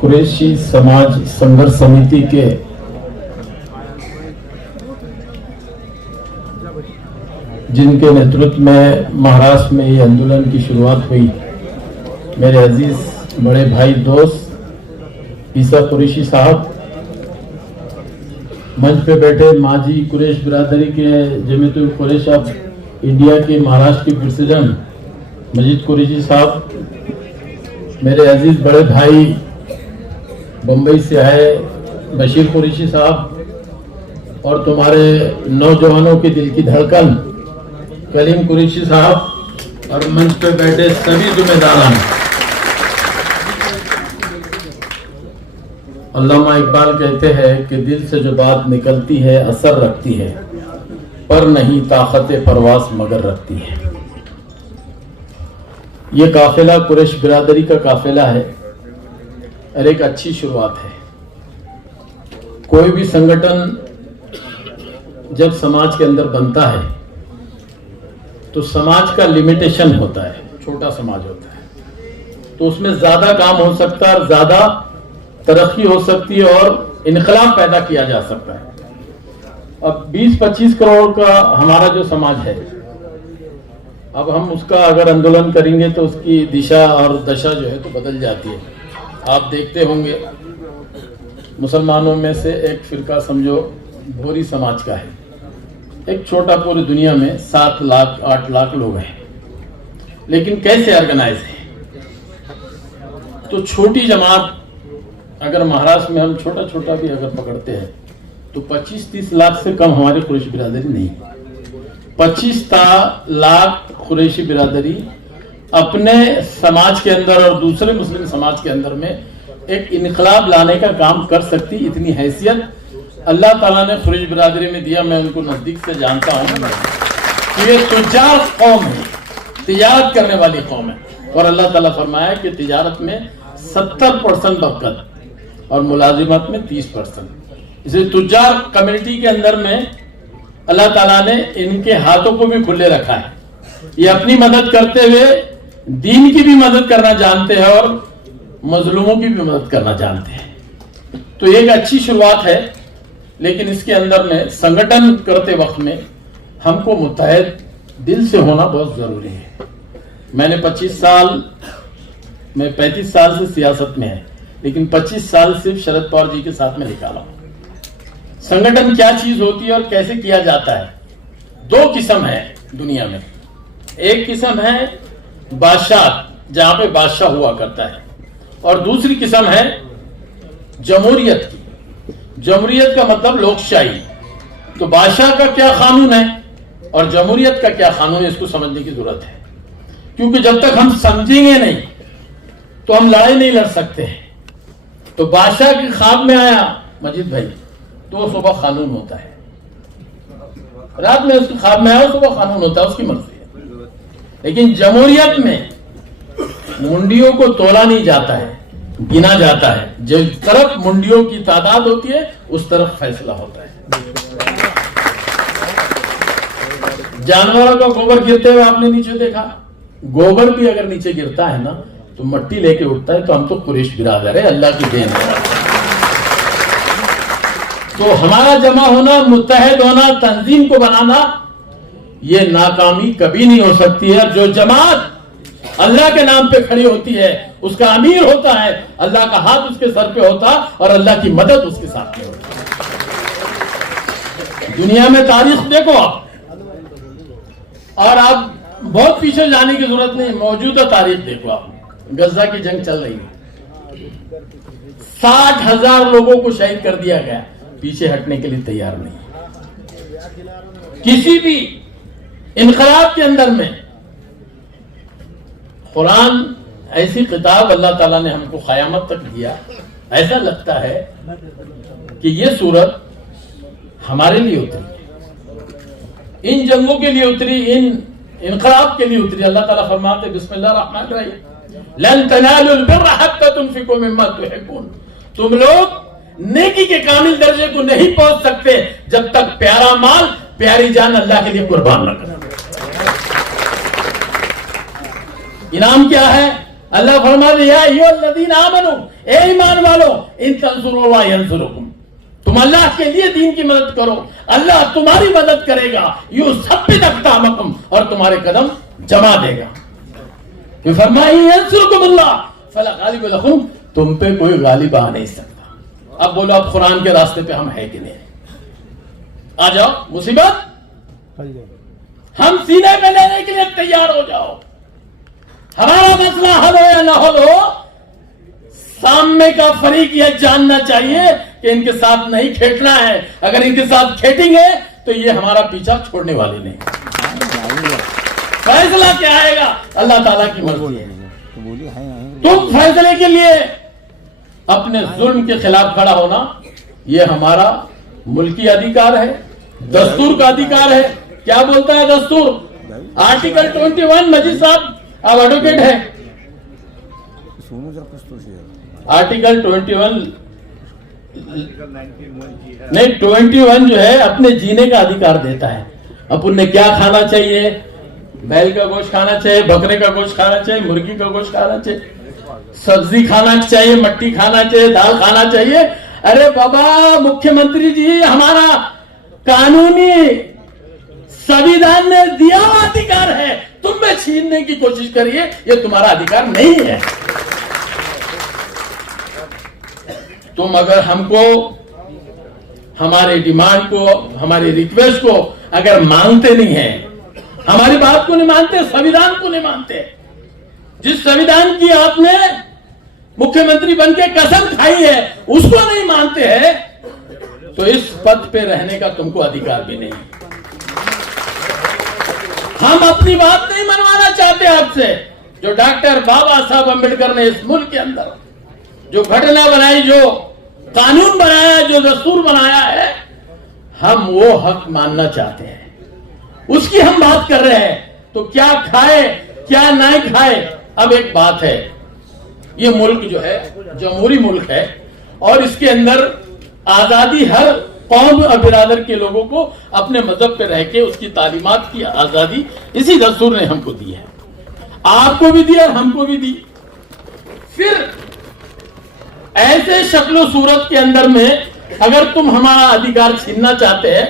कुरैशी समाज संघर्ष समिति के जिनके नेतृत्व में महाराष्ट्र में ये आंदोलन की शुरुआत हुई, मेरे अजीज बड़े भाई दोस्त ईसा कुरैशी साहब, मंच पे बैठे माजी कुरैश बिरादरी के जमीयतुल कुरैश ऑफ इंडिया के महाराष्ट्र के प्रेसिडेंट मजीद कुरैशी साहब, मेरे अजीज बड़े भाई बम्बई से आए बशीर कुरैशी साहब, और तुम्हारे नौजवानों के दिल की धड़कन कलीम कुरैशी साहब, और मंच पे बैठे सभी जिम्मेदारान। अल्लामा इकबाल कहते हैं कि दिल से जो बात निकलती है असर रखती है, पर नहीं ताकत परवास मगर रखती है। ये काफिला कुरैश बिरादरी का काफिला है और एक अच्छी शुरुआत है। कोई भी संगठन जब समाज के अंदर बनता है तो समाज का लिमिटेशन होता है, छोटा समाज होता है तो उसमें ज्यादा काम हो सकता है, ज्यादा तरक्की हो सकती है और इनकलाब पैदा किया जा सकता है। अब 20-25 करोड़ का हमारा जो समाज है, अब हम उसका अगर आंदोलन करेंगे तो उसकी दिशा और दशा जो है तो बदल जाती है। आप देखते होंगे मुसलमानों में से एक फिरका समझो भोरी समाज का है, एक छोटा पूरी दुनिया में 7 लाख 8 लाख लोग हैं, लेकिन कैसे ऑर्गेनाइज है। तो छोटी जमात अगर महाराष्ट्र में हम छोटा छोटा भी अगर पकड़ते हैं तो 25-30 लाख से कम हमारी कुरैशी बिरादरी नहीं। 25 लाख कुरैशी बिरादरी अपने समाज के अंदर और दूसरे मुस्लिम समाज के अंदर में एक इनकलाब लाने का काम कर सकती, इतनी हैसियत अल्लाह ताला ने कुरैश बिरादरी में दिया। मैं उनको नजदीक से जानता हूँ कि ये तुजार कौम है, तिजारत करने वाली कौम है, और अल्लाह ताला फरमाया कि तिजारत में 70% बरकत और मुलाजिमत में 30%। इसलिए तुजार कम्युनिटी के अंदर में अल्लाह ताला ने इनके हाथों को भी खुले रखा है। ये अपनी मदद करते हुए दीन की भी मदद करना जानते हैं और मजलूमों की भी मदद करना जानते हैं। तो एक अच्छी शुरुआत है, लेकिन इसके अंदर में संगठन करते वक्त में हमको मुत्तहद दिल से होना बहुत जरूरी है। मैंने 35 साल से सियासत में है, लेकिन 25 साल सिर्फ शरद पवार जी के साथ में निकाला। संगठन क्या चीज होती है और कैसे किया जाता है। 2 किस्म है दुनिया में। एक किस्म है बादशाह, जहां पे बादशाह हुआ करता है, और दूसरी किस्म है जमहूरियत की। जमहूरियत का मतलब लोकशाही। तो बादशाह का क्या कानून है और जमहूरियत का क्या कानून है, इसको समझने की जरूरत है। क्योंकि जब तक हम समझेंगे नहीं तो हम लड़ाई नहीं लड़ सकते हैं। तो बादशाह के ख्वाब में आया मजीद भाई तो सुबह कानून होता है, रात में उसके ख्वाब में आया सुबह कानून होता है, उसकी मर्जी है। लेकिन जमहूरियत में मुंडियों को तोला नहीं जाता है, गिना जाता है। जिस तरफ मुंडियों की तादाद होती है उस तरफ फैसला होता है। जानवरों का गोबर गिरते हुए आपने नीचे देखा, गोबर भी अगर नीचे गिरता है ना तो मट्टी लेके उठता है। तो हम तो कुरैश बिरादर है, अल्लाह की देन है। तो हमारा जमा होना, मुत्तहद होना, तंजीम को बनाना, ये नाकामी कभी नहीं हो सकती है। जो जमात अल्लाह के नाम पे खड़ी होती है उसका अमीर होता है, अल्लाह का हाथ उसके सर पे होता और अल्लाह की मदद उसके साथ में होती। दुनिया में तारीख देखो आप, और आप बहुत पीछे जाने की जरूरत नहीं, मौजूदा तारीख देखो आप। गजा की जंग चल रही है, 60,000 लोगों को शहीद कर दिया गया, पीछे हटने के लिए तैयार नहीं। किसी भी इनकलाब के अंदर में कुरान ऐसी किताब अल्लाह ताला ने हमको क़यामत तक दिया, ऐसा लगता है कि ये सूरत हमारे लिए उतरी, इन जंगों के लिए उतरी, इन इनकलाब के लिए उतरी। अल्लाह ताला फरमाते बिस्मिल्लाहिर्रहमानिर्रहीम, लन तनालुल बिर्रा हत्ता तुनफिकू मिम्मा तुहिब्बून। तुम लोग नेकी के कामिल दर्जे को नहीं पहुंच सकते जब तक प्यारा माल, प्यारी जान अल्लाह के लिए कुर्बान न करो। इनाम क्या है? अल्लाह फरमाते या अय्युहल्लज़ीना आमनू اے ایمان والو ان تنصروا ینصرکم، تم اللہ کے لیے دین کی مدد کرو، اللہ تمہاری مدد کرے گا، یثبت اقدامکم، اور تمہارے قدم جما دے گا۔ کہ فرمائی ینصرکم اللہ فلا غالب لکم، تم پہ کوئی غالب آ نہیں سکتا۔ اب بولو اب قرآن کے راستے پہ ہم ہے کہ نہیں؟ آ جاؤ، مصیبت ہم سینے پہ لینے کے لیے تیار ہو جاؤ۔ ہمارا مسئلہ حل ہو یا نہ حل ہو، سامنے کا فریق یہ جاننا چاہیے کہ ان کے ساتھ نہیں کھیٹنا ہے، اگر ان کے ساتھ کھیٹیں گے تو یہ ہمارا پیچھا چھوڑنے والے نہیں۔ فیصلہ کیا آئے گا؟ اللہ تعالیٰ کی مرضی ہے۔ تم فیصلے کے لیے اپنے ظلم کے خلاف کھڑا ہونا یہ ہمارا ملکی ادھیکار ہے، دستور کا ادھیکار ہے۔ کیا بولتا ہے دستور؟ آرٹیکل 21، مجید صاحب آپ ایڈوکیٹ ہے، آرٹیکل 21 نہیں 21 جو ہے اپنے جینے کا ادھیکار دیتا ہے۔ اپن نے کیا کھانا چاہیے؟ بیل کا گوشت کھانا چاہیے، بکرے کا گوشت کھانا چاہیے، مرغی کا گوشت کھانا چاہیے، سبزی کھانا چاہیے، مٹی کھانا چاہیے، دال کھانا چاہیے۔ ارے بابا مکھیہ منتری جی، ہمارا قانونی سنویدھان نے دیا ہوا ادھیکار ہے، تم میں چھیننے کی کوشش کریے، یہ تمہارا ادھیکار نہیں ہے۔ تم اگر ہم کو، ہمارے ڈیمانڈ کو، ہماری ریکویسٹ کو اگر مانتے نہیں ہیں، ہماری بات کو نہیں مانتے، سنویدھان کو نہیں مانتے، جس سنویدھان کی آپ نے مکھیہ منتری بن کے قسم کھائی ہے اس کو نہیں مانتے ہیں، تو اس پد پہ رہنے کا تم کو ادھیکار بھی نہیں۔ ہم اپنی بات نہیں منوانا چاہتے آپ سے۔ جو ڈاکٹر بابا صاحب امبیڈکر نے اس ملک کے اندر جو گھٹنا بنائی، جو قانون بنایا، جو دستور بنایا ہے، ہم وہ حق ماننا چاہتے ہیں، اس کی ہم بات کر رہے ہیں۔ تو کیا کھائے کیا نہیں کھائے، اب ایک بات ہے، یہ ملک جو ہے جمہوری ملک ہے، اور اس کے اندر آزادی ہر قوم اور برادر کے لوگوں کو اپنے مذہب پہ رہ کے اس کی تعلیمات کی آزادی اسی دستور نے ہم کو دی ہے، آپ کو بھی دی اور ہم کو بھی دی۔ پھر ایسے شکل و صورت کے اندر میں اگر تم ہمارا ادھیکار چھیننا چاہتے ہیں